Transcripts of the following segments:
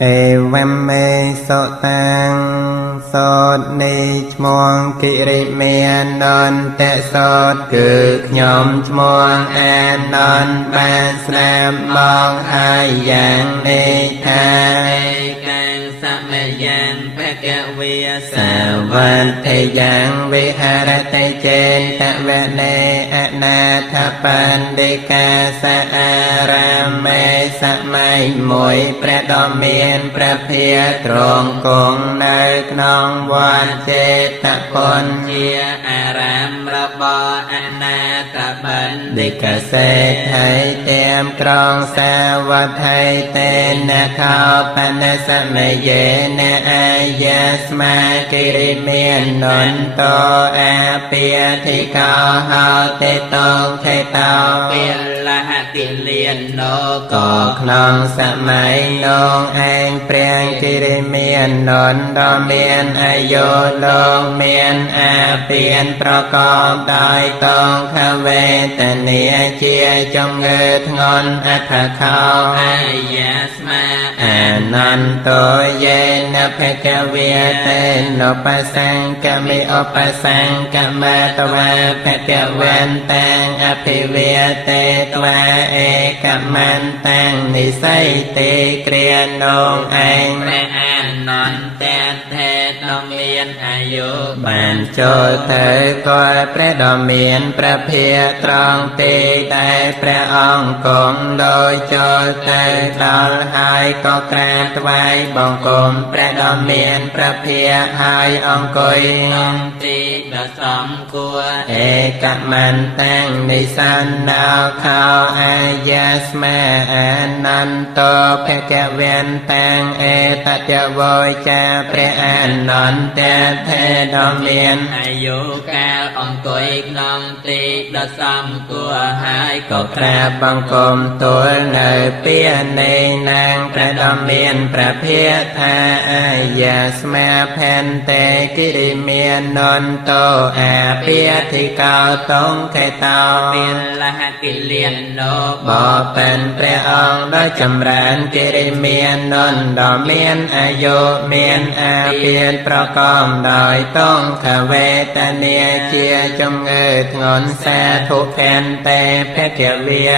เอวัมเมโสตังโสดนิชมวงกิริเมียนนนเตโสดคือขยมชมวงแอนนนบานสแลมมองหายอย่างนิทานกังสัมยันภะกเวียสาวัตเทยังวิหารตเจนตะเวเนอนาถปันดิกาสะอารามเมสมัยมวยประดอมเมียนประเพียตรงคงในขนองวันเจตพลเชียอารามระบออนาถปันดิกาเศษไทยเตรียมกรองสาวัตไทยเตนะข้าปันสมัยเยนะอายาสมากิริเมียนนนโตอาเปียทิกาหาเตตองเทตาเปียละหติเลียนโนก่อคลองสมัยนองแองเปรียงกิริเมียนนนดอเมียนอายุลงเมียนอาเปียนประกอบได้ตองขเวตเนียเจียจงเงิดงอนอัฐเขาอายาสมาอานันโตเยนะเพกเวียเตนอปสังกมิอปสังกมาตวะเพกเวนตังอภิเวียเตตวะเอกมันตังนิสัยเตเกรียนนองแองพระอานนท์แต่เทศดอมเมียนอายุบานโจเธอคอยพระดอมเมียนประเพียตรองตีได้พระองค์คงโดยโจเธอตอลหายก็กราบไหว้บังคมพระดอมเมียนประเพียหายองคุยองตีดสมกัวเอกมันตังนิสันดาวเขาอายาสมาอานันโตเพกเวนตังเอตัจโวจาพระอานนท์แต่เทดอมเมียนอายุกาองคุยนองตีดสมกัวหายก็กราบบังคมตัวเนยเปียในนางพระดอมเมียนประเพียทาอายาสมาแผ่นเตกิริเมียนนนโตอาเปียทิกาตงไขเตาเปียละหกิเลียนโนบ่เป็นพระองค์ได้จำรานกิริเมียนนนดอมเมียนอายุเมียนอาเปียนประกอบโดยต้องขเวตเนียเจียจงเอิดงอนแสทุแผ่นเตเพกเวีย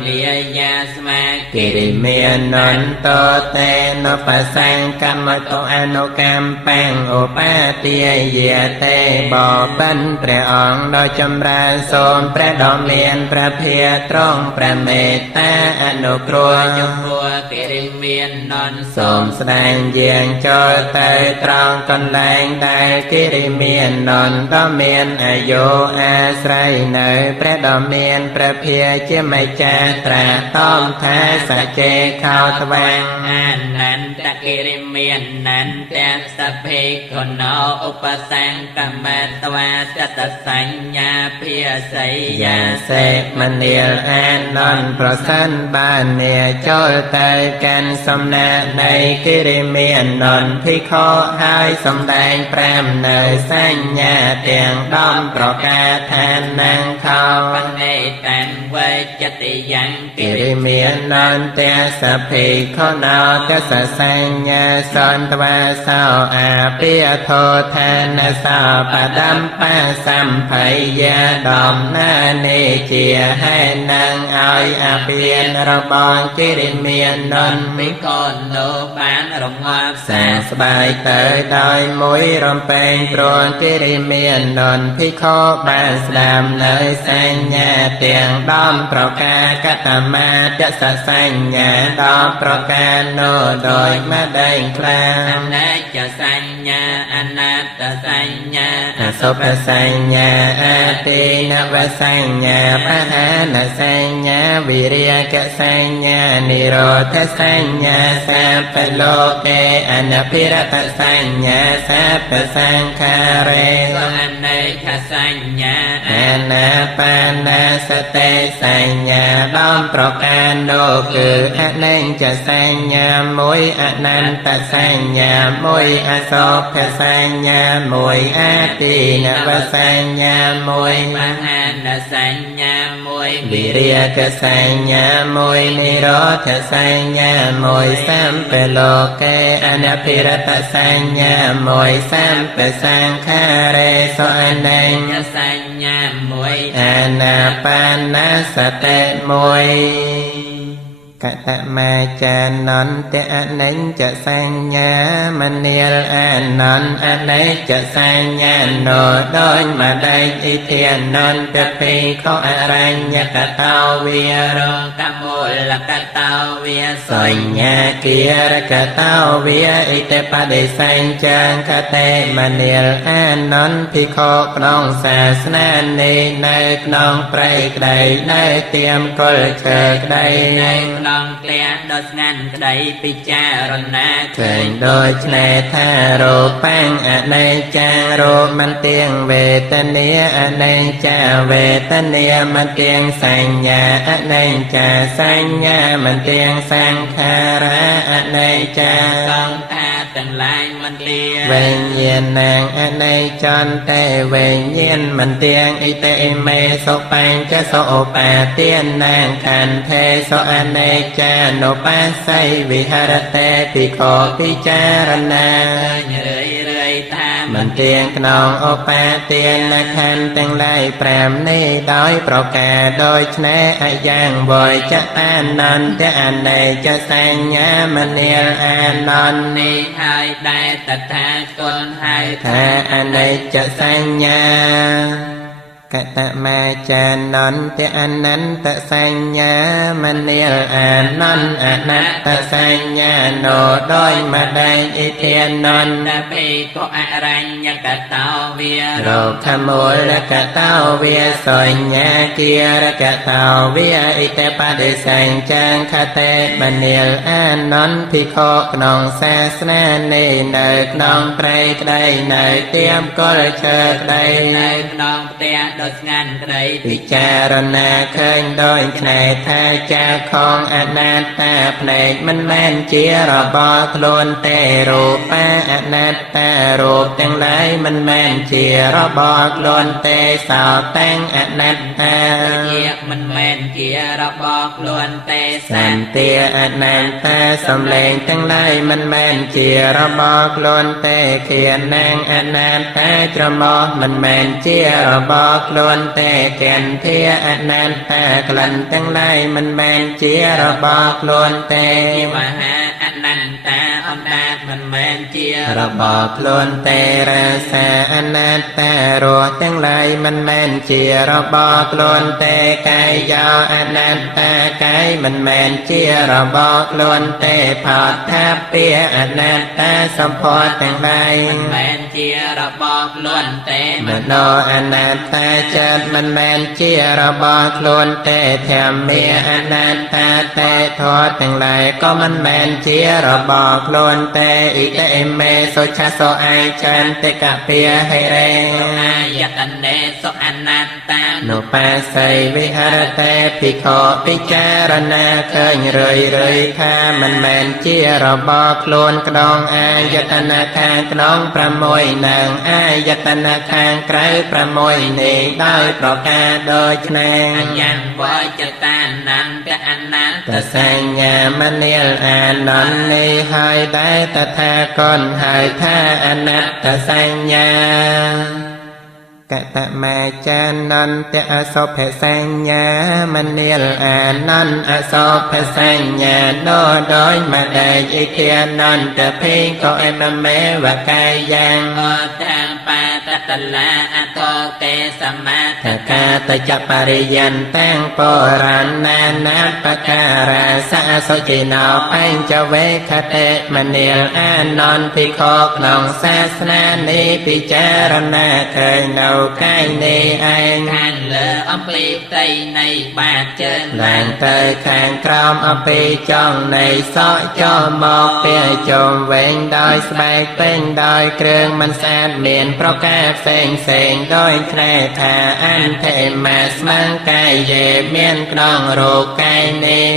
เมียยาสมากิริเมียนนนโตเตนปสังกรรมโตอนุกรรมแป้งโอปาเตียเยเตบ่บันพระองค์โดยจำราสมพระดอมเมียนพระเพียตรงพระเมตตาอนุครัวยมพัวกิริเมียนนนสมแสดงเยียงจอยเตยตรองกันแรงได้กิริเมียนนนดอมเมียนอายุอาศัยเนยพระดอมเมียนพระเพียเจไม่แจตราต้อมแท้สะเจข้าวทวังอานันตกิริเมียนนันแต่สะเพคนโนอุปสังกมมตวาจตสัญญาเพียใสยาเสกมันเนียลแอนนอนเพราะสันบ้านเนียโจเตยกันสมนาในกิริเมียนนนพิโคให้สมแดงแปรมเนยสัญญาเตียงดอมประกาศแทนนางเขาปันเนตันเวจติยังกิริเมียนนนเตียสะเพขนอเตสะสัญญาสอนตวาสาวอาเปียโทแทนสาวปะดัมปะสัมไพยาดอมนาเนเจียให้นางอ้อยอาเปียนระบองกิริเมียนนนมิโกนโนบานรมวาแสสบายเตยดอยมุยรมเป็นตรวนกิริเมียนนนพิโคบานสดามเนยสัญญาเตียงดอมประกาศกตมาจะสะสัญญาดอมประกาศโนโดยมาได้คลางอนัจจสัญญาอนัตตสัญญาอสุภสัญญาอาตินวสัญญาปหานสัญญาวิริยกสัญญานิโรธสัญญาสัพพโลกเกอนัพิรตสัญญาสัพพสังขาเรสอเนกสัญญาอนาปานาสเตสัญญาดอมประการโนคืออนัญจสัญญามุยอนันตสัญญามุยอโศกสัญญามุยอา ទីនវសញ្ញាមួយមហានសញ្ញាមួយវិរិយកសញ្ញាមួយនិរោធសញ្ញាមួយសម្ពលោកេអនភិរតសញ្ញាមួយសម្ពសង្ខារេសុអនេញសញ្ញាមួយអានាបានសតិមួយកតមាចានន្តៈអនិញ្ចសញ្ញាមនាលអានន្តអនេចសញ្ញាណោដោយមកដៃអ៊ីធានន្តៈភិក្ខុអរញ្ញកតោវិរកមូលកតោវិសញ្ញាគិរកតោវិអ៊ីតបដិសញ្ចាងកតេមនាលអានន្តភិក្ខុក្នុងសាសនានេះនៅក្នុងព្រៃក្តីនៅទៀមកុលជើក្តីនៅក្នុងក្លៀនដ៏ស្ងាត់ក្តីពិចារណាឃើញដូចនេះថារូបាំងអនេចារូបមិនទៀងវេទនាអនេចាវេទនាមិនទៀងសញ្ញាអនេចាសញ្ញាមិនទៀងសង្ខារាអនេចាសង្ខារទាំងឡាយមិនទៀងវិញ្ញាណังអនេចន្ទេវិញ្ញាណមិនទៀងអ៊ីតេមេសុបញ្ចសុឧបាទាននាងខន្ថេសុអនេចានុបាស័យវិហរតេភិក្ខុពិចារណារឿយថាមិនទៀងក្នុងឧបាទានខណ្ឌទាំងឡាយ5នេះដោយប្រការដូចនេះអយ៉ាងវយចតានន្តៈអនេចសញ្ញាមនាលអានន្តនេះហើយដែលតថាគតហើយថាអនេចសញ្ញាកតមាចានន្តៈអនន្តសញ្ញាមនាលអានន្តអនត្តសញ្ញាណោដោយមកដៃអ៊ីធានន្តៈភិក្ខុអរញ្ញកតោវិរខមូលកតោវិសញ្ញាគិរកតោវិអ៊ីតបដិសញ្ចាងខតេមនាលអានន្តភិក្ខុក្នុងសាសនានេះនៅក្នុងព្រៃក្តីនៅទៀមកុលជើក្តីនៅក្នុងផ្ទះដ៏ស្ងាត់ក្តីពិចារណាឃើញដោយខ្នែថាចាខងអនាត្តាភ្នែកមិនមែនជារបស់ខ្លួនទេរូបាអនាត្តារូបទាំងឡាយមិនមែនជារបស់ខ្លួនទេសោតាំងអនាត្តាជាមិនមែនជារបស់ខ្លួនទេសន្តិអនាត្តាសំឡេងទាំងឡាយមិនមែនជារបស់ខ្លួនទេខៀននាងអនាត្តាច្រមុះមិនមែនជារបស់ខ្លួនទេកន្ធាអនាត្តាក្លិនទាំងឡាយមិនមែនជារបស់ខ្លួនទេមហាអនន្តាអណ្ដាតមិនមែនជារបស់ខ្លួនទេរាសាអនាត្តារស់ទាំងឡាយមិនមែនជារបស់ខ្លួនទេកាយយោអនត្តាកាយមិនមែនជារបស់ខ្លួនទេផតថាពាអនត្តាសម្ផស្សទាំងឡាយមិនមែនជារបស់ខ្លួនទេមโนអនត្តាចិត្តមិនមែនជារបស់ខ្លួនទេធម្មាអនត្តាទេធម៌ទាំងឡាយក៏មិនមែនជារបស់ខ្លួនទេអ៊ីតេមេសុឆាសុអាយចន្តិកពាហិរេអាយតនេសុអនត្តានុបាស័យវិហរតេភិក្ខុពិចារណាឃើញរឿយថាមិនមែនជារបស់ខ្លួនក្នុងអាយតនខាងក្នុង6នឹងអាយតនខាងក្រៅ6នេះដោយប្រការដូចនេះអយ៉ាងវចតានន្តៈអនត្តសញ្ញាមនាលអានន្តនេះហើយដែលតថាគតហើយថាអនត្តសញ្ញាកតមាចានន្តៈអសុភសញ្ញាមនាលអានន្តអសុភសញ្ញានោះដោយមកដេកអ៊ីធានន្តៈភិក្ខុអមមេវកាយយ៉ាងអតាំបាតតលាអតោកេសមាធកាតចបរិយន្តាំងបរណានាបការៈសអសុជិណោបញ្ចវេខតេមនាលអានន្តភិក្ខុក្នុងសាសនានេះពិចារណាឃើញនៅ កកាយនេះឯងខាងលើអំពីផ្ទៃនៃបាតជើងឡើងទៅខាងក្រោមអំពីចុងនៃសក់ចុះមកពីជុំវិញដោយស្បែកពេញដោយគ្រឿងមិនស្អាតមានប្រការផ្សេងដោយខ្លែថាអន្តេមាស្មង្កាយយេមានក្នុងរោគកាយនេះ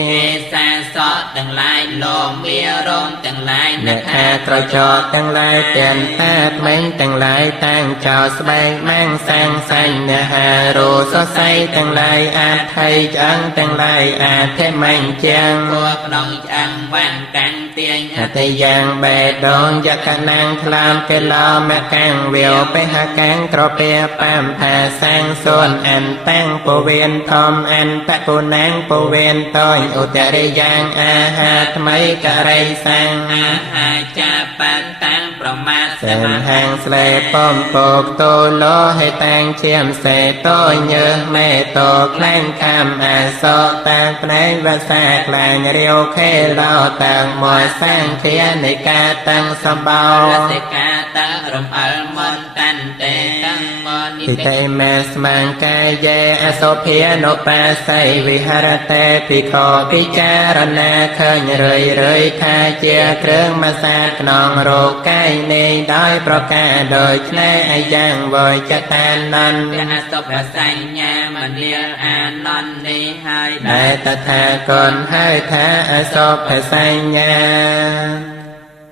សាសក់ទាំងឡាយលងមានរោមទាំងឡាយអ្នកថាត្រចកទាំងឡាយទាំងតាថ្មិញទាំងឡាយតាំងចោលស្បែកម៉ាំងសាំងសាញ់អ្នកហារោសរសៃទាំងឡាយអាថៃឆ្អឹងទាំងឡាយអាធិមាញ់ជាងពួកក្នុងឆ្អឹងវាំងកាំងទាញអតិយ៉ាងបេដងយកណាំងថ្លើមកេឡោមកាំងវាវបេហកាំងក្រពាបាមថាសាំងសួនអន្តាំងពវៀនធំអន្តកុណាំងពវៀនតូចឧតរិយ៉ាងអាហារថ្មីករិសាំងអាហារចាបានតាំងប្រមាទសេមហាងស្លេបំពកតូលោហេតាំងឈាមសេតូញើមេតូក្លែងខាំអាសោតាំងផ្នែកវសាក្លែងរាវខេឡោតាំងមួយសាំងធានៃការតាំងសម្បោសេកាតាំងរំអលមនតាន់តេតាំងមនិតិតេមេស្មាងកាយេអសុភានុបាស័យវិហរតេភិក្ខុពិចារណាឃើញរឿយថាជាគ្រឿងមាសាក្នុងរោគកាយនេះដោយប្រការដូចនេះអាយ៉ាងវយចតានន្ទអសុភសញ្ញាមនាលអានន្ទនេះហើយដែលតថាគតហៅថាអសុភសញ្ញា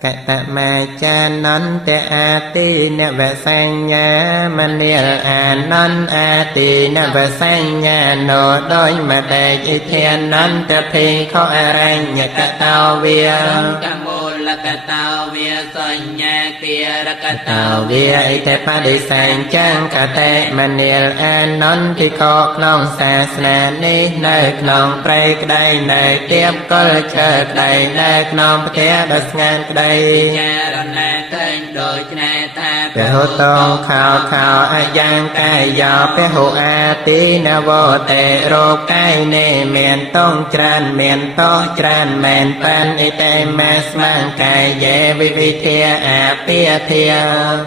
កតមាចានន្តអាទីនវសញ្ញាមនាលអានន្តអាទីនវសញ្ញាណោដោយមកតែអិធានន្តភិក្ខុអរញ្ញកតោវាកមូលកតោវាសញ្ញាគារកតោវាអិតបដិសញ្ចាំងកតេមនាលអានន្តភិក្ខុក្នុងសាសនានេះនៅក្នុងព្រៃក្តីនៅទៀបកលឈើក្តីនៅក្នុងផ្ទះដ៏ស្ងាត់ក្តីចារណាឃើញដូចនេះថាពហុតងខោអាយ៉ាងកាយយោពហុអាទីនវតេរោគកាយនេះមានតងច្រើនមានតោច្រើនមែនប៉ានអិតេមេស្មាងកាយយេវិវិធាអាពាធា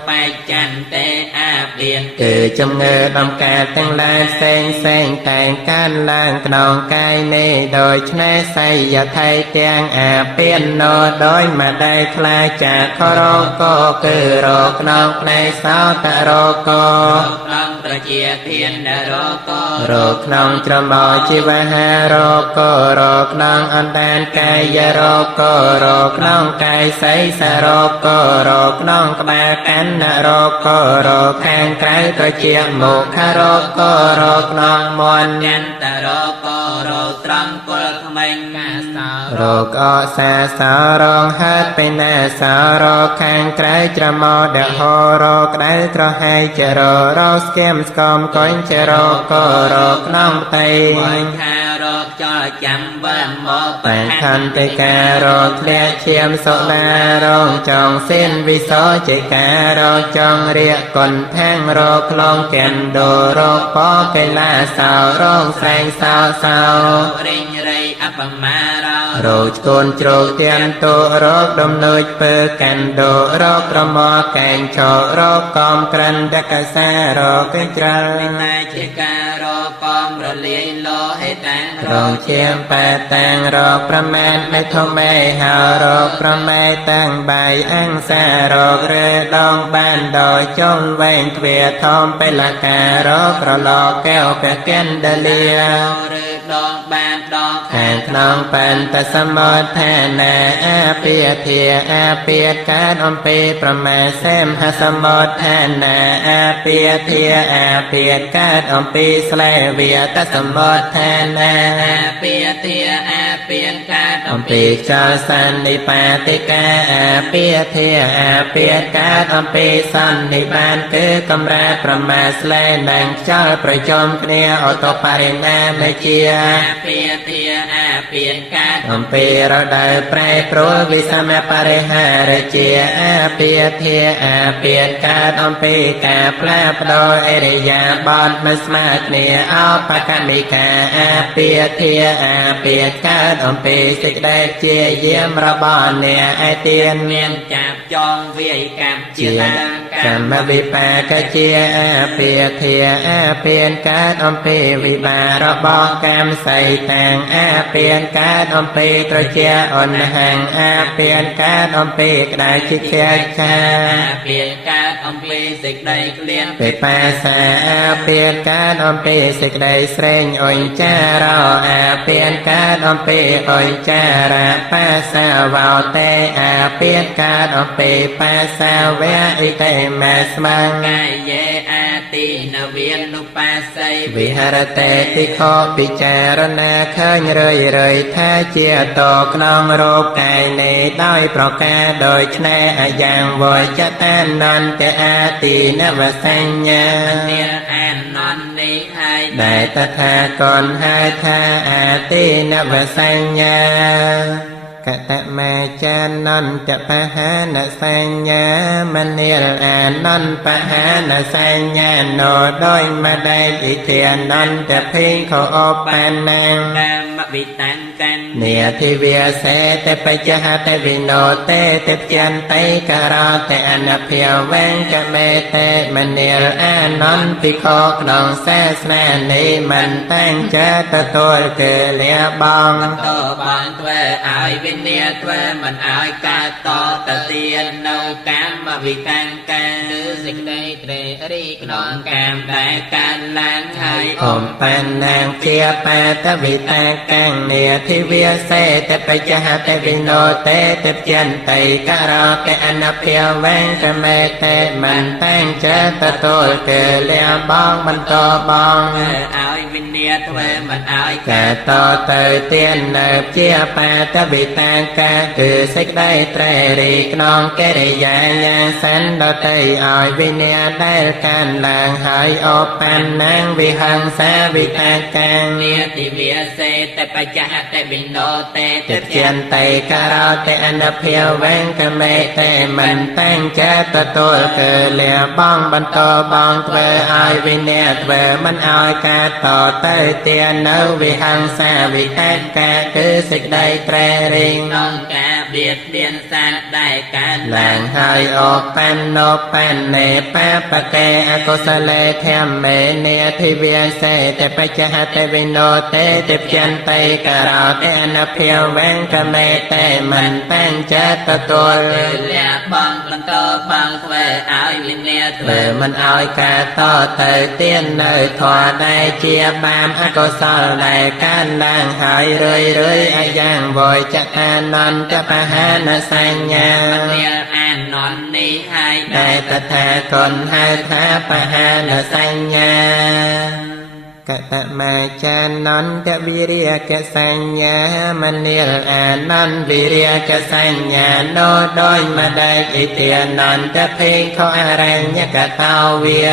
បច្ចន្ទេអាពានគឺជំងឺដំកើតទាំងឡាយផ្សេងតែងកើនឡើងក្នុងកាយនេះដោយឆ្នេស័យយថៃទាំងអាពានណោដោយមកได้ខ្លាចាខរោកគឺរោក្នុងផ្នែកសោតរោកក្នុងប្រជាធានរោករោក្នុងច្រមោជីវហារោករោក្នុងអន្តានកាយរោករោក្នុងកាយសីសរោករោក្នុងក្បាលកណ្ណរោករោខាងក្រៅប្រជាមុខរោករោក្នុងមន្តយន្តរោករោត្រង់គល់ក្មេងកាសោរោគអសាសោរងហើតពេណាសោរោខាងក្រៅច្រមោដហោរោក្តៅក្រហាយចរោរោស្គមស្គមកុញចរោករោក្នុងផ្ទៃខារោចលចាំបើមកបញ្ខន្តិការោធ្លាក់ឈាមសុលារងចងសិនវិសោចេការោចងរៀកកុនថាំងរោក្លងកែនដូរោបកេឡាសោរងស្រែងសោរិញរៃអបមារោចកូនជ្រោកទៀនតោរោគដំណូចពើកាន់ដូរោគប្រមោកែងឆោរោគកំក្រិនដកសារោគច្រាលតែជាការោកំរលាយលោហេតាំងរោឈាមបែតាំងរោគប្រមាណមេធមេហោរោគប្រមេតាំងបាយអង្សារោគរើដងបានដោយចុងវែងទ្វាធំពេលការោគក្រឡោកែវពកេនដលារើដងបានដងខាងក្នុងបន្តសមដ្ឋានាអាពាធាអាពាកើតអំពីប្រមាសេមហសមដ្ឋានាអាពាធាអាពាកើតអំពីស្លេវាតសមដ្ឋានាអាពាធាអាពាកើតអំពីចលសន្និបាតិកាអាពាធាអាពាកើតអំពីសន្និបានគឺកម្រាប្រមាស្លេនិងខ្យល់ប្រជុំគ្នាអតបរិណាមេជាអាពាធាអាពាកើតអំពីរដូវប្រែប្រួលវិសមបរិហារជាអាពាធាអាពាកើតអំពីការផ្លាស់ប្ដូរអរិយាបថមិនស្មើគ្នាអបកមិកាអាពាធាអាពាកើត អំពីសេចក្តីជាយាមរបស់អ្នកឯទៀន មានចាប់ចងវាយកម្មជា ជា តាំង កម្មវិបាកជាអាពាធាអាពៀនកើតអំពីវិបាករបស់កម្មសីតាំងអាពៀនកើតអំពីត្រជាអនហੰអាពៀនកើតអំពីក្តៅជាជាចា អាពៀនកើតអំពីសេចក្តីក្លៀន ពិបាសាអាពៀនកើតអំពីសេចក្តីស្រេងអុញចារោអាពៀនកើតអំពីអុញចារាបាសាវោតេអាពៀនកើតអំពីបាសាវៈអិតេមេស្មੰ កាយេអាទីនវានុបាស័យ វិហរតេតិខោពិចារណាឃើញរឿយថាជាតក្នុងរូបកាយនេះដោយប្រការដូចនេះអាយ៉ាងវចតានន្តអាទីនវសញ្ញា នាអានននេះហើយ ដែលតថាគតហើយថាអាទីនវសញ្ញាកតមាចានន្តបហានសញ្ញាមនាលអានន្តបហានសញ្ញាណោដោយមកដែលឥធានន្តភិក្ខុអបានណាង កាមវិតាំងកាន់ នេតិវាសេតបច្ចហតវិណោតេតព្យន្តៃការតេអនភិវេកមេតេមនាលអានន្តភិក្ខុក្នុងសាសនានេះមិនតាំងចិត្តទទួលគឺលះបង់ តបានធ្វើឲ្យវិញ្ញាធ្វើមិនឲ្យកើតតទៅទៀតនៅកាមវិតាំងកាន់គឺសេចក្តីត្រេករីក្នុងកាមដែលកើតឡើងហើយ អមបាននាងជាបាតវិតាកាំងនេតិវាសេតបច្ចហតវិណោតេតព្យន្តៃការតេអនភិវេកមេតេមិនតាំងចិត្តទទួលគឺលះបង់បន្តបង់ ឲ្យវិញ្ញាធ្វើមិនឲ្យ កាតទៅទាននៅជាបាតវិតាកាគឺសេចក្តីត្រេរីក្នុងកិរិយាយ៉ាងសន្ដតីឲ្យវិញ្ញាដែលកាន់ឡើងហើយអបបាននាងវិហង្សាវិតាកាំង នាតិវាសេតបច្ចហតវិណោតេ ទិព្យន្តៃការតេអនភិវេកមេតេមិនតាំងចិត្តទទួលគឺលះបង់បន្តបង់ធ្វើឲ្យវិញ្ញាធ្វើមិនឲ្យការតទៅទាននៅវិហង្សាវិតាកាគឺសេចក្តីត្រេរី ក្នុងការបៀតបៀនសត្វដែលកើត ឡើងហើយអបានណោបាននេបាបកេអកុសលេធម្មេនេធិវាសេតបច្ចហតវិណោតេទិព្យន្តៃការតេអនភិវេកមេតេមិនតាំងចិត្តទទួល លះបង់បន្តបង់ធ្វើឲ្យវិញ្ញាធ្វើ ធ្វើមិនឲ្យការតទៅទាននៅធម៌ដែលជាបាបអកុសលដែលកើតឡើងហើយរឿយអាយ៉ាងវចតានន្តបហានសញ្ញា នាអានននេះហើយ ដែលតថាគតហៅថាបហានសញ្ញាកតមាចានន្តវិរិយកសញ្ញាមនាលអានន្តវិរិយកសញ្ញាណោដោយមកដែលឥធានន្តភិក្ខុអរញ្ញកតោវា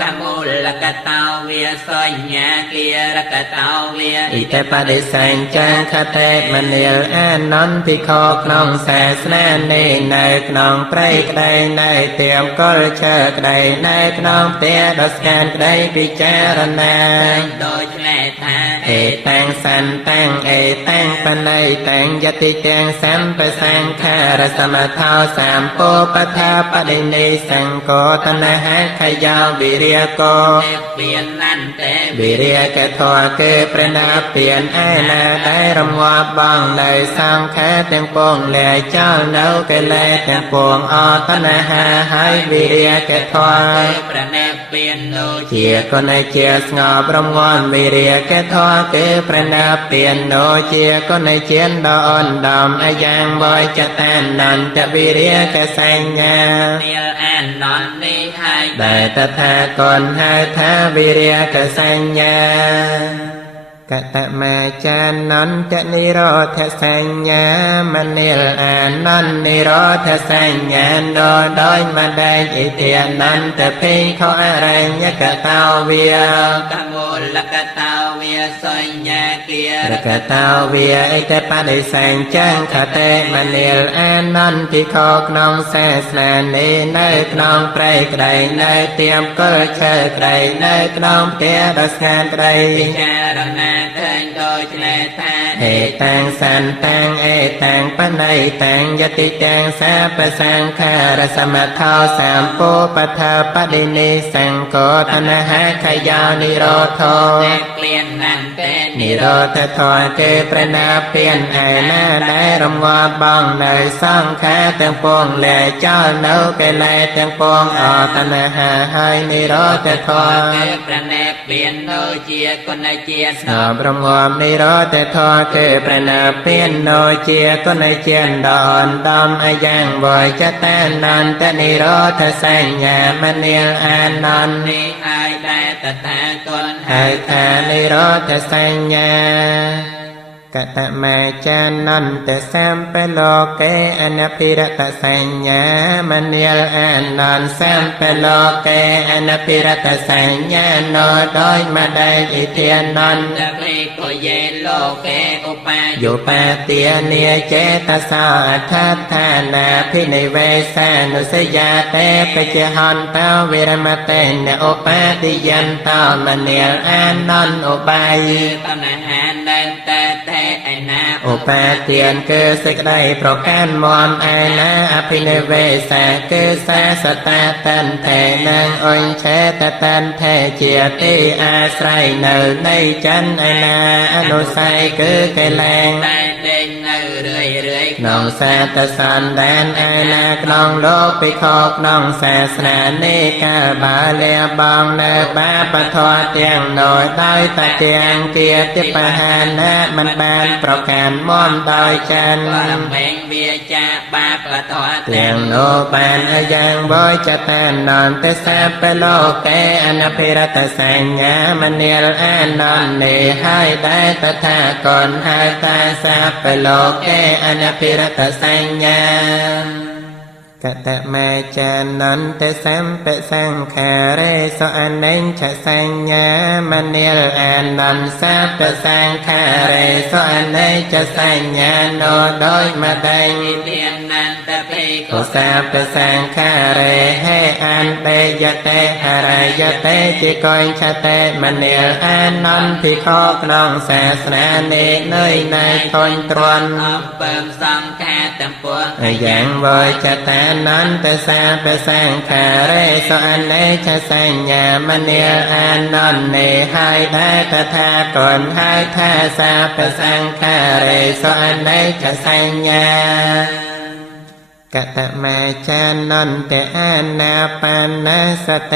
កមូលកតោវាសញ្ញាគារកតោវា ឥតបដិសញ្ចាខតេមនាលអានន្តភិក្ខុក្នុងសាសនានេះនៅក្នុងព្រៃក្តីនៅទៀមកុលឈើក្តីនៅក្នុងផ្ទះដ៏ស្ងាត់ក្តីពិចារណា ដូចនេះថា អេតាំងសន្តាំងអេតាំងបណៃតាំងយតិទាំងសម្បសង្ខារសមថោសម្ពោបថាបដិនិសង្កោតនហេខយោវិរិយកោ ទេពៀននន្តេ វិរិយកធម៌គឺព្រះនាពៀនឯណាដែលរងាប់បងនៅសង្ខារទាំងពងលែចោលនៅកិលេសទាំងពងអតនហាហើយវិរិយកធម៌ ប្រណេពៀនដូច ជាគុណជាស្ងប់រងាប់វិរិយកធម៌គឺព្រះនាពៀននោជាគុណជាដ៏អនដំអាយ៉ាងវចតានន្តវិរិយកសញ្ញា នាអានននេះហើយ ដែលតថាគតហៅថាវិរិយកសញ្ញាកតមាចានន្តនិរោធសញ្ញាមនាលអានន្តនិរោធសញ្ញាណោដោយមកដែលឥធានន្តភិក្ខុអរញ្ញកតោវា កមូលកតោវាសញ្ញាគារ រកតោវាអិតបដិសញ្ចាខតេមនាលអានន្តភិក្ខុក្នុងសាសនានេះនៅក្នុងព្រៃក្តីនៅទៀមកុលឈើក្តីនៅក្នុងផ្ទះដ៏ស្ងាត់ក្តី ពិចារណាឃើ งโดยเนธา เอตังสันตังเอตังปนัยตังยติตังสาปสังขารสมทาสามโปปทาปดินิสังโกตนะหะขยานิโรธ แตกเปลี่ยนนั่นเป็น นิโรธทอยเกประนาเปลี่ยนไอหน้าได้รำว่าบ้องในสร้างแค่เตียงปวงแหล่เจ้าเนื้อเกลเตียงปวงอตนะหาให้นิโรธทอย เกิดประแนเปลี่ยนโนเจียคนในเจียส สอบรำว่านิโรธทอยเกประนาเปลี่ยนโนเจียก็ในเจียนดอนตอมอายังบ่อยจะแตนนันแต่นิโรธสัญญามันเนียลอานนท์ นิอายได้ตถาคต ไอทานิโรธสัญญากตมาจานันตสัมปโลเกอนัพิรตสัญญามณีลอานนท์สัมปโลเกอนัพิรตสัญญาโนโดยมาได้อิเทียนัน ตะเพโกเยโลเกอุปา อยู่ปาเตียเนียเจตสาทัตถานาพินิเวสานุสยาเตปเจหันตาเวรมเตเนโอปาติยันตามณีลอานนท์อุบาย ตนะหานันตะเทไอนา อุปาเตียนคือสิกได้เพราะการมอมไอนาอภินิเวสาคือสาสตาตันเทนางอัญเชตตันเทเจียติอาศัยเนในจันไอนาอนุสัยคือเกลง แต่เด้งเนเรื่อยเรื่อย น้องสาตสันแดนไอนา กลองโลกไปขอกน้องศาสนาเนกาบาเลียบองเนบาปทอเตียงโดยได้ตะเกียงเกียรติปหานะมันบานประการม่อมดอยจัน ว่าแบ่งเบียจาบาปะทอ เตียงโนบานอายังบอยจะแตนนอนแต่สัพเปโลเกอนาภิรตสัญญามณีลอานนท์เนให้ได้ตถาคตให้ตาสัพเปโลเกอนาภิรตสัญญากตมาจานันเตสัมปะสังขาเรสอนัญชสัญญามณีลอานนท์สัพปะสังขาเรสอนัญชสัญญาโนโดยมาได้ เตียนนันตะเพโก โอสัพปะสังขาเรให้อันเตยะเตหารายะเตจิกอยชะเตมณีลอานนท์พิขอกน้องศาสนาเนกเนยในทนตรวน อมเปิมสังแค่ตำปวง อย่างบอยจะแตนันตสาปสังขาเรสอเนชสัญญามณีลอานนท์เนให้ได้ตถาคตให้ทาสาปสังขาเรสอเนชสัญญากตมาจานันเตอานาปานาสเต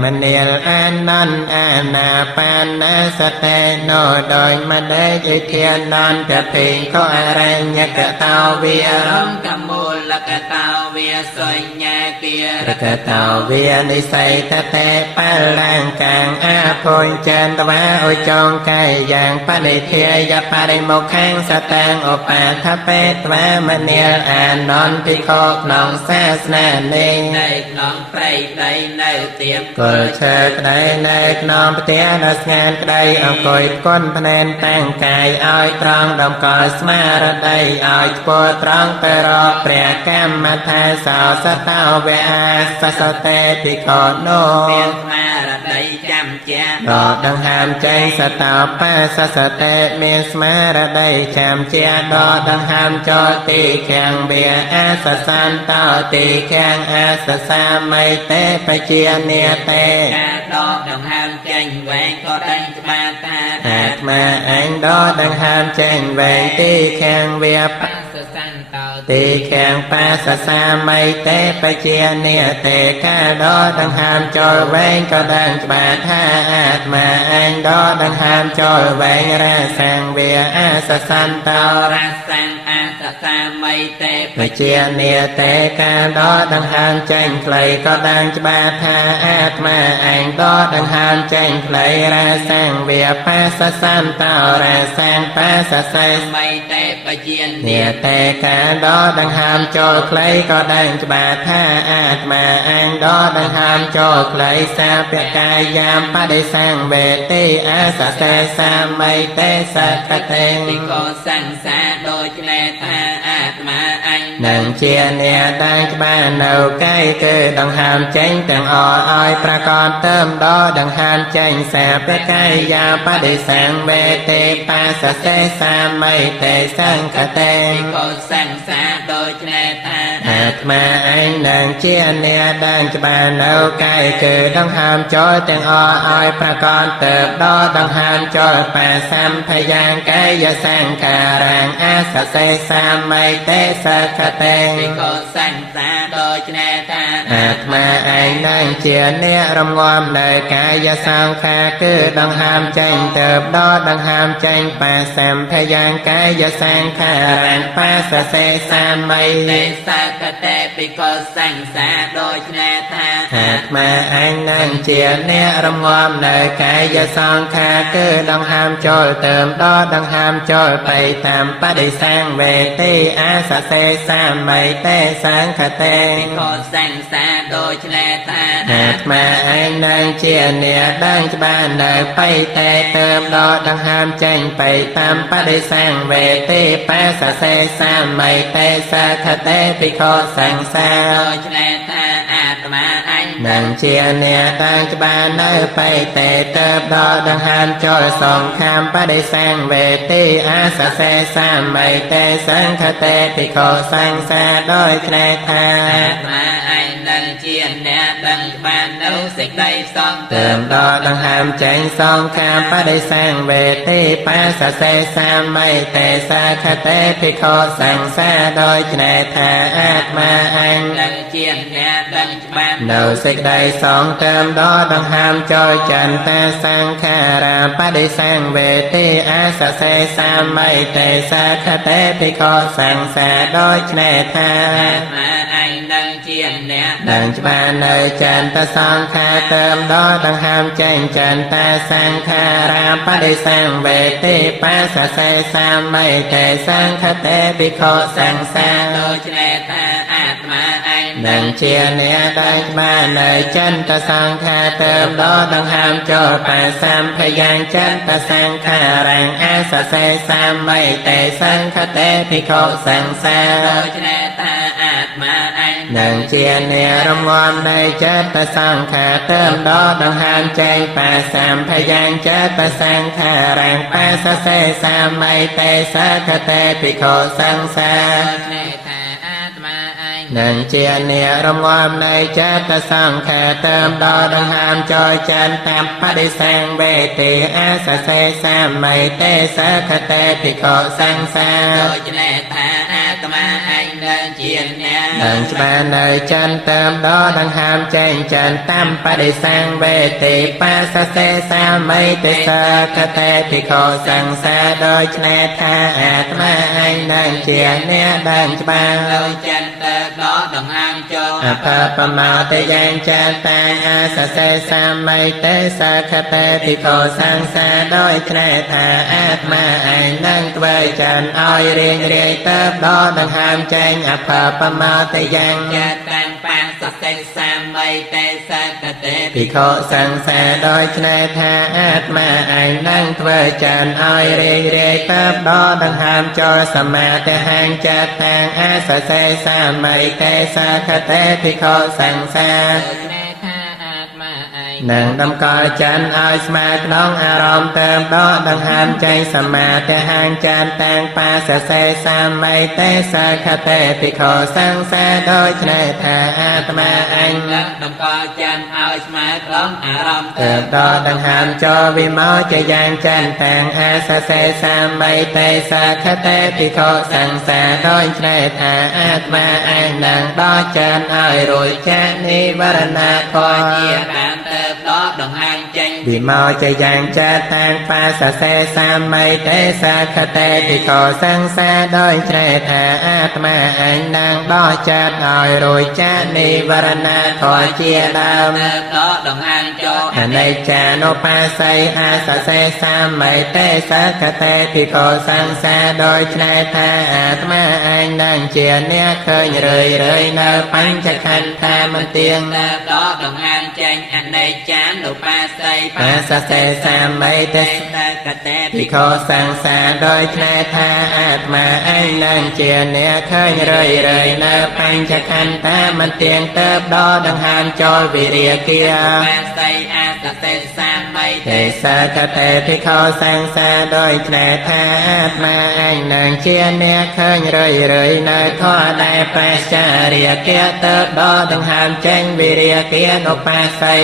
มณีลอานนท์อานาปานาสเตโนโดยมาได้อิเทียนนท์แต่เพียงเขาอะไรญกะตาเวีย ร้องกำมูลละกะตาเวียสวยญาเกีย รกะเต่าเวียนิสัยตะเตปะล่างกลางอาพลจันตวะโอจองไก่อย่างปณิเทียยปาริโมกขังสตังโอปาทะเปตวะมณีลอานนท์พิโคกน้องศาสนาเนง ในน้องไพรใดในเตรียม กุลเชิกใดในน้อมเตียนสงานใดเอากอยก้นพเนนตั้งกายอ้อยตรองดมกอสมาระใดอ้อยปวดตรองไปรอเปรียแก้มมาทาสาวสตาวเวอาสสเตปิโกโน เมียนมาระใดจำเจ้า ดอกดังหามใจสตาวป้าสสเตเมสมาระใดจำเจียดอกดังหามจอตีแข่งเบียอาสสันต่อตีแข่งอาสสาไม่เตปเจียเนียเต กาดอกดังหามเจงแหวงก็ดังจะมาตา อาจมาอังดอดังหามแจ้งแหวงตีแข่งเวียป ปัสสันเต่า ตีแข่งป้าสสาไม่เตปเจียเนียเตกาดอดังหามจอยแหวงก็ดังบาท่าอาจมาอังดอดังหามจอยแหวงราสังเวียอาสสันเตา ราสังอาสสาไม่เต ปเจียเนียเตกาดอดังหามแจ้งไกลก็ดังบาท่าอาจมาอังดอดังหามแจ้งไกลราสังเวียป้าสสันเตาราสังป้าสสา ไม่เตปเจียน เนียแต่กาดอดังหามโจใครก็ดังจะบาท่าอาจมาอังดอดังหามโจใครสาเปียกายยามปะได้สร้างเวทีอาสาเสสาไม่เตสักกะเตง ติโกสังสาโดยแลทาอาตมาอัง น នឹងជាអ្នកដែលច្បាស់នៅកាយគឺដង្ហើមចេញទាំងអស់ឲ្យប្រកបទៅដល់ដង្ហើមចេញសាបកាយយាបដិសង្វេទេបាសសេសាមិទេសង្ឃតេ ពីកុសង្សាដូចនេះថា អាត្មាឯងនឹងជាអ្នកដែលច្បាស់នៅកាយគឺដង្ហើមចូលទាំងអស់ឲ្យប្រកបទៅដល់ដង្ហើមចូលបាសម្ភយ៉ាងកាយសង្ខារាងអាសសេសាមិទេសង្ឃតេ ពីកុសង្សាដូចនេះថា អាត្មាឯងនឹងជាអ្នករងាប់នៅកាយសង្ខារគឺដង្ហើមចេញទៅដល់ដង្ហើមចេញបាសម្ភយ៉ាងកាយសង្ខារាងបាសសេសាមិ ទេសង្ឃតេពីកុសង្សាដូចនេះថា អាត្មាឯងនឹងជាអ្នករងាប់នៅកាយសង្ខារគឺដង្ហើមចូលទៅដល់ដង្ហើមចូលទៅតាមបដិសង្វេទេអាសសេសាមិទេសង្ឃតេ ពីកុសង្សាដូចនេះថា អាត្មាឯងនឹងជាអ្នកដឹងច្បាស់នៅបៃតេទៅដល់ដង្ហើមចេញទៅតាមបដិសង្វេទេបាសសេសាមិទេសង្ឃតេភិក្ខុសង្សា ដូចនេះថាអាត្មាអញ នឹងជាអ្នកដឹងច្បាស់នៅបៃតេទៅដល់ដង្ហើមចូលសង្ខាមបដិសង្វេទេអាសសេសាមិទេសង្ឃតេភិក្ខុសង្សាដូចនេះថា អាត្មាអញនឹងជាអ្នកដឹងបាននៅសេចក្តីសង្ឃ เติมដល់ដង្ហើមចេញសង្ខារបដិសង្វេទេបាសសេសាមិទេសង្ឃតេភិក្ខុសង្សាដូចនេះថាអាត្មាអញ នឹងជាអ្នកដឹងបាន នៅសេចក្តីសង្ឃเติมដល់ដង្ហើមចូលចន្ទសង្ខារាបដិសង្វេទេអាសសេសាមិទេសង្ឃតេភិក្ខុសង្សាដូចនេះថា អាត្មាអញនឹងជាអ្នក ដឹងច្បាស់នៅចន្ទសង្ខារเติมដល់ដង្ហើមចេញចន្ទសង្ខារាបដិសង្វេទេបាសសេសាមិទេសង្ឃតេភិក្ខុសង្សា ដូចនេះថាអាត្មាអញ នឹងជាអ្នកដឹងច្បាស់នៅចន្ទសង្ខារเติมដល់ដង្ហើមចូលបាសម្ភយ៉ាងចន្ទសង្ខារាងអាសសេសាមិទេសង្ឃតេភិក្ខុសង្សា ដូចនេះថាអាត្មាអញ នឹងជាអ្នករងាប់នៃចិត្តសង្ខារเติมដល់ដង្ហើមចេញបាសម្ភយ៉ាងចិត្តសង្ខារាងបាសសេសាមិទេសង្ឃតេភិក្ខុសង្សា ដូចនេះថាអាត្មាអញ នឹងជាអ្នករងាប់នៃចិត្តសង្ខារเติมដល់ដង្ហើមចូលចន្ទបដិសង្វេទេអាសសេសាមិទេសង្ឃតេភិក្ខុសង្សា ដូចនេះថាអាត្មាអញនឹងជាអ្នក នឹងច្បាស់នៅចន្ទเติมដល់ដង្ហើមចេញចន្ទបដិសង្វេទេបាសសេសាមិទេសង្ឃតេភិក្ខុសង្សាដូចនេះថាអាត្មាអញនឹងជាអ្នកដឹងច្បាស់ នៅចិនទៅដល់ដង្ហើមចូល អភបមោទយ៉ាងចតាអាសសេសាមិទេសង្ឃតេភិក្ខុសង្សាដោយនេះថាអាត្មាឯងនឹងធ្វើចិនឲ្យរៀងរាយទៅដល់ដង្ហើមចេញអភបមោទយ៉ាង ចេតាំងបាសសិសាមិទេសង្ឃតេ ភិក្ខុសង្សាដោយនេះថាអាត្មាឯងនឹងធ្វើចិនឲ្យរៀងរាយទៅដល់ដង្ហើមចូលសមាទិហាងចតាំងអាសសេសាមិទេសង្ឃតេភិក្ខុសង្សា ដូចនេះថាអាត្មាអញ នឹងតម្កល់ច័ន្ទឲ្យស្មើក្នុងអារម្មណ៍ទៅដល់ដង្ហើមចេញសមាទិហាងច័ន្ទតាំងបាសសេសាមិទេសង្ឃតេភិក្ខុសង្សាដូចនេះថាអាត្មាអញ នឹងតម្កល់ចិនឲ្យស្មើក្នុងអារម្មណ៍ ទៅដល់ដង្ហើមចូលវិមោចយ៉ាងច័ន្ទតាំងអាសសេសាមិទេសង្ឃតេភិក្ខុសង្សាដូចនេះថាអាត្មាអញនឹងដល់ច័ន្ទឲ្យរួចចាកនិវរណធម៌ ជាបានទៅដល់ដង្ហើមចេញ វិមោចយ៉ាងចតាំងបាសសេសាមិទេសង្ឃតេភិក្ខុសង្សាដោយនេះថាអាត្មាអញនឹងដល់ច័ន្ទឲ្យរួចចាកនិវរណធម៌ជាដើម ទៅដល់ដង្ហើមចូល អនិច្ចានុបស្ស័យអាសសេសាមិទេសង្ឃតេភិក្ខុសង្សាដោយនេះថាអាត្មាអញនឹងជាអ្នកឃើញរឿយនៅបញ្ចក្ខន្ធមន្ទៀង ទៅដល់ដង្ហើមចេញអនិច្ចានុបស្ស័យ ปัสสะเสสามิเตส กเต ភិក្ខុសង្សាដោយថ្លែថាអាត្មាឯងនឹងជាអ្នកឃើញរឿយៗនៅបញ្ចខន្តាមិនទៀងទៅដកដង្ហើមចូលវិរិយគា បាស័យអាសសេសាមិ ទេសកតេភិក្ខុសង្សាដោយថ្លែថាអាត្មាឯងនឹងជាអ្នកឃើញរឿយៗនៅធម៌ដែលប្រេសរិយគាទៅដកដង្ហើមចេញវិរិយគានុបាស័យ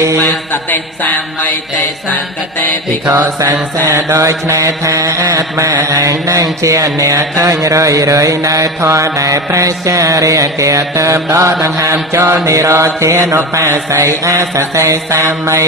សតិសាមិទេសង្កតេ ភិក្ខុសង្សាដោយថ្លែថាអាត្មាឯងនឹងជាអ្នកឃើញរឿយៗនៅធម៌ដែលប្រេសរិយគាទៅដកដង្ហើមចូលនិរោធានុបាស័យអាសសេសាមិ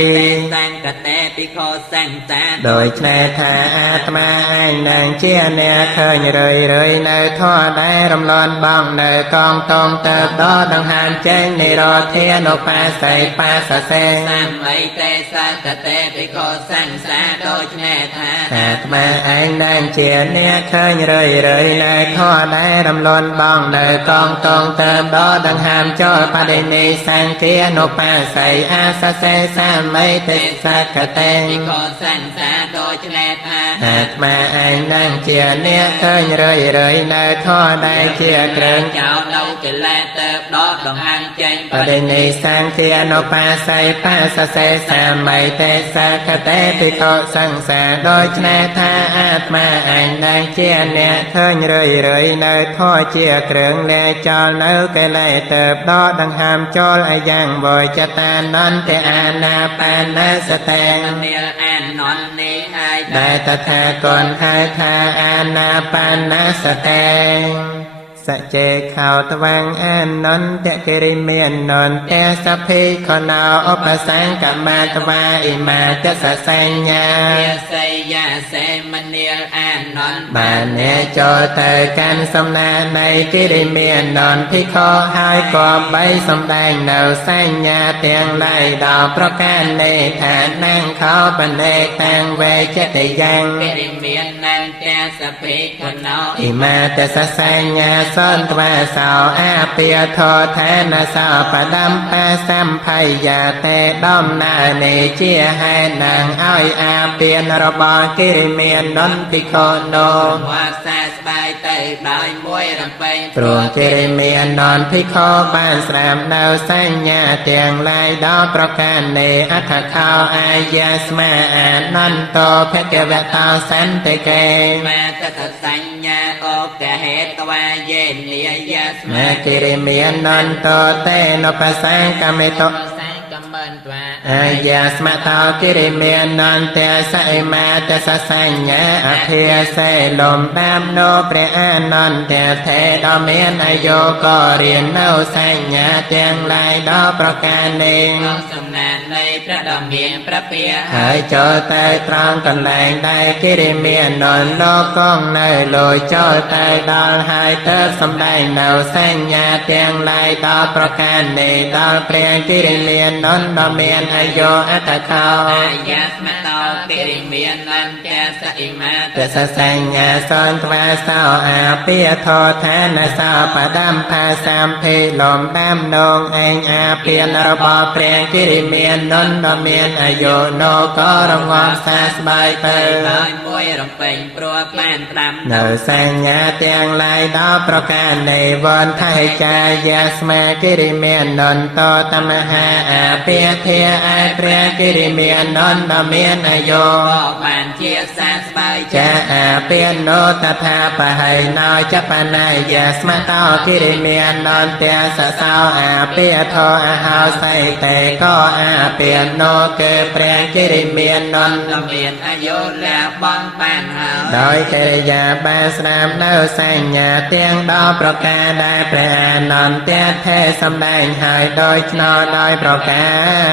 សង្កតេភិក្ខុសង្សា ដោយថ្លែថាអាត្មាឯងនឹងជាអ្នកឃើញរឿយៗនៅធម៌ដែលរំលន់បងនៅកងតងទៅដកដង្ហើមចេញនិរោធានុបាស័យបាសសេ សាមិទេសង្កតេភិក្ខុសង្សាដោយថ្លែថា អាត្មាឯងនឹងជាអ្នកឃើញរឿយៗនៅធម៌ដែលរំលន់បងនៅកងតងទៅដកដង្ហើមចូលបដិនិសង្គានុបាស័យអាសសេសាមិទេសកតេ ភិក្ខុសង្សាដោយថ្លែថា អាត្មាឯងនឹងជាអ្នកឃើញរឿយៗនៅធម៌ដែលជាគ្រឿង ចោលនៅកិលេសទៅដកដង្ហើមចេញ បដិនិសង្គានុបាស័យបាសសេសាមិទេសកតេភិក្ខុសង្សាដោយថ្លែថាអាត្មាឯងនឹងជាអ្នកឃើញរឿយៗនៅធម៌ជាគ្រឿងលែចោលនៅកិលេសទៅដកដង្ហើមចូលអាយ៉ាងវយចតានន្តអានាបានសតេ នាលអាននន់នេះហើយ ដែលតថាគតហៅថាអានាបានសតេសចេខោតវាងអនន្តកិរិមាននន្តសភិខណោឧបសង្កមាតវាអ៊ីមាទសសញ្ញា ជាសីយាសេមនាលអាននន់ បានអ្នកចូលទៅកាន់សំណាក់នៃកិរិមាននន្តភិក្ខុហើយក៏បីសំដែងនៅសញ្ញាទាំងឡាយដល់ប្រការនៃឋាននាងខោបនេតាំងវេចិត្តយ៉ាង កិរិមាននាងតែសភិខណោ អ៊ីមាទសសញ្ញាសន្ទវាសោអាពាធោឋានសោបដំបាសម្ភ័យយាតេដំណើរនេះជាហេតុនឹងឲ្យអាពានរបស់កិរិមាននន្តភិក្ខុនោ វាសាស្បាយទៅដោយមួយរំពេង ព្រោះកិរិមាននន្តភិក្ខុបានស្រាបនៅសញ្ញាទាំងឡាយដល់ប្រការនៃអដ្ឋខោអាយាស្មាអានន្តោភគវតោសន្តិកេ មាតតសញ្ញាអូកហេតវាយេនីយាស្មា មេកិរិមាននន្តោតេនបសង្កមេតោ សង្កមិនត្វា អាយាស្មតោកិរិមាននន្តសអិមាទសសញ្ញាអភិសេលំដាមនោព្រះអានន្តថេដ៏មានអាយុក៏រៀននៅសញ្ញាទាំងឡាយដល់ប្រការនេះ ក្នុងសំណាននៃព្រះដ៏មានព្រះពា ហើយចូលទៅត្រង់កន្លែងដែលកិរិមាននន្តលោកកងនៅលយចូលទៅដល់ហើយទៅសំដែងនៅសញ្ញាទាំងឡាយដល់ប្រការនេះដល់ព្រះកិរិមាននន្តដ៏មានអាយុអត្តខោ អាយាស្មតោកិរិមាននន្តសអិមា ទសសញ្ញាសន្ទវាសោអាពាធោឋានសោបដំផាសម្ភេលំដាំនងឯងអាពានរបស់ព្រះកិរិមាននន្តដ៏មានអាយុនោក៏រង្វាន់សាស្បាយទៅ ដោយមួយរំពេងព្រោះបានត្រាំ នៅសញ្ញាទាំងឡាយដល់ប្រការនៃវន្តហេចាយាស្មាកិរិមាននន្តោតមហាអាពាធាឯព្រះកិរិមាននន្តដ៏មានអាយុ ក៏បានជាសាស្បាយ ចាអាពាននោតថាបហៃណោចបណាយាស្មតោកិរិមាននន្តសសោអាពាធោអហោសៃតេក៏អាពាននោគឺព្រះកិរិមាននន្ត ដ៏មានអាយុលះបងបានហើយ ដោយកិរិយាបានស្នាមនៅសញ្ញាទាំងដល់ប្រការដែលព្រះអានន្តថេសម្ដែងហើយដោយឆ្នោដោយប្រកា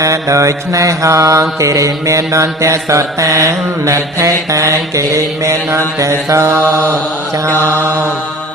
រដោយឆ្នេះហងកិរិមាននន្តសតាំងណថេតាំងកិរិមាននន្តសោចោ